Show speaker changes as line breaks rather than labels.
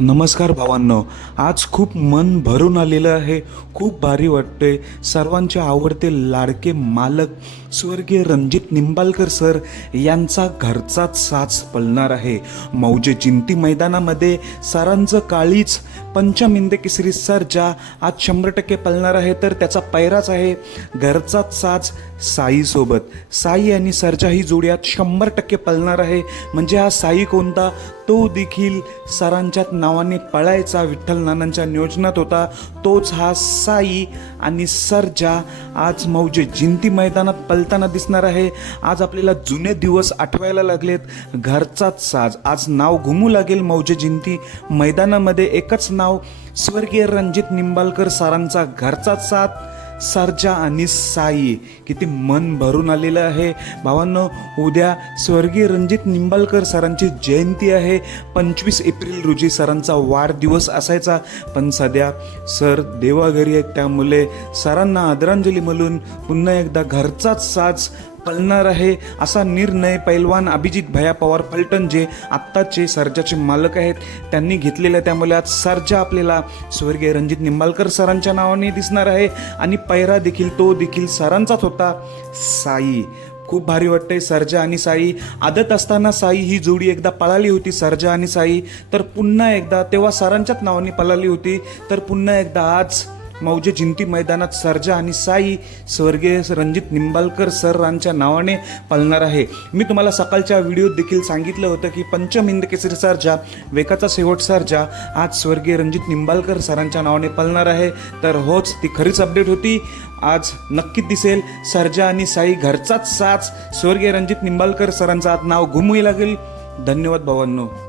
नमस्कार भावांनो आज खूप मन भरून आलेलं आहे. खूप भारी वाटते सर्वांचे आवडते लाडके मालक स्वर्गीय रणजित निंबाळकर सर यांचा घरचाच साच पळणार आहे. मौजे जिंती मैदानामध्ये सरांचं काळीच पंचमिंद केसरी सर ज्या आज शंभर टक्के पळणार आहे तर त्याचा पैराच आहे. घरचाच साज साईसोबत. साई आणि सरजा ही जोडी आज शंभर टक्के पळणार आहे. म्हणजे हा साई कोणता तो देखील सरांच्यात नावाने पळायचा विठ्ठल नानांच्या नियोजनात होता. तोच हा साई आणि सरजा आज मौजे जिंती मैदानात पलताना दिसणार आहे. आज आपल्याला जुने दिवस आठवायला लागलेत. घरचाच साज आज नाव घुमू लागेल मौजे जिंती मैदानामध्ये. एकच नाव स्वर्गीय रणजित निंबाळकर सरांचा घरचाच साथ. सरजा आणि साई किती मन भरून आलेलं आहे. भावांनो उद्या स्वर्गीय रणजित निंबाळकर सरांची जयंती आहे. पंचवीस एप्रिल रोजी सरांचा वाढदिवस असायचा. पण सध्या सर देवाघरी आहेत त्यामुळे सरांना आदरांजली म्हणून पुन्हा एकदा घरचाच साज पळणार आहे असा निर्णय पैलवान अभिजित भया पवार फलटण जे आत्ताचे सर्जाचे मालक आहेत त्यांनी घेतलेल्या त्यामुळे आज सर्जा आपल्याला स्वर्गीय रणजित निंबाळकर सरांच्या नावाने दिसणार आहे. आणि पैरा देखील तो देखील सरांचाच होता. साई खूप भारी वाटतंय सर्जा आणि साई. आदत असताना साई ही जोडी एकदा पळाली होती सर्जा आणि साई. तर पुन्हा एकदा तेव्हा सरांच्याच नावाने पळाली होती. तर पुन्हा एकदा आज मौजे जिंती मैदानात सर्जा आणि साई स्वर्गीय रणजित निंबाळकर सरांच्या नावाने पालणार आहे. मी तुम्हाला सकाळच्या व्हिडिओत देखील सांगितलं होतं की पंचमिंद केसरी सर्जा वेकाचा शेवट सर्जा आज स्वर्गीय रणजित निंबाळकर सरांच्या नावाने पालणार आहे. तर होच ती खरीच अपडेट होती. आज नक्कीच दिसेल सर्जा आणि साई घरचाच साच स्वर्गीय रणजित निंबाळकर सरांचं आज नाव घुमू लागेल. धन्यवाद भावांनो.